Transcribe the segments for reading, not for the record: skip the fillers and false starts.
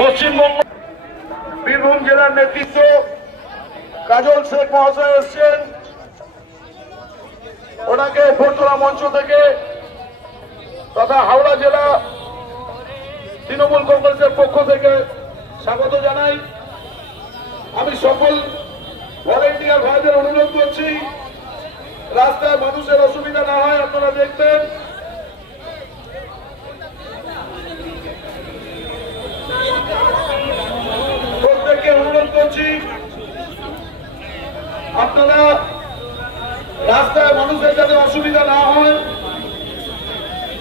পশ্চিমবঙ্গ বীরভূম জেলার নেতৃত্ব কাজল শেখ মহাশয় এসছেন, ওনাকে উপরতলা মঞ্চ থেকে তথা হাওড়া জেলা তৃণমূল কংগ্রেসের পক্ষ থেকে স্বাগত জানাই। আমি সকল ভলেন্টিয়ার ভাইদের অনুরোধ করছি, রাস্তায় মানুষের অসুবিধা না হয় আপনারা দেখবেন। প্রত্যেককে অনুরোধ করছি আপনারা রাস্তায় মানুষের যাতে অসুবিধা না হয়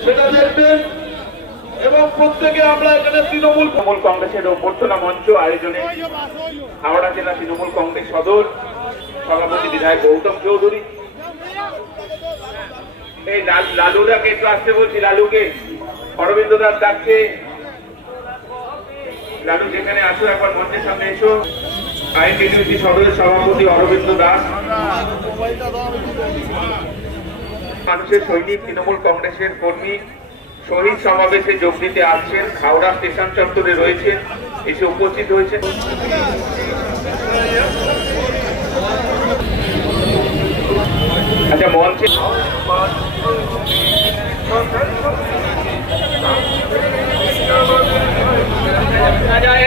সেটা দেখবেন এবং প্রত্যেকে আমরা এখানে তৃণমূল কংগ্রেসের উপরতলা মঞ্চ আয়োজনে হাওড়া জেলা তৃণমূল কংগ্রেস সদর সভাপতি বিধায়ক গৌতম চৌধুরী, এই লালুদাকে একটু আসতে বলছি, লালুকে অরবিন্দ দাস ডাকছে, লালু যেখানে আসো একবার মঞ্চের সামনে এসো। আইনটিডিউসি সদরের সভাপতি অরবিন্দ দাস, মানুষের সৈনিক তৃণমূল কংগ্রেসের কর্মী শহীদ সমাবেশে যোগ দিতে আসছেন, হাওড়া স্টেশন চত্বরে রয়েছেন, এসে উপস্থিত হয়েছেন। আচ্ছা, মঞ্চে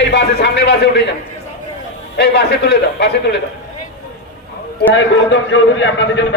এই বাসে সামনের বাসে উঠে যান, এই বাসে তুলে দাও, বাসে তুলে দাও। গৌতম চৌধুরী আপনাদের জন্য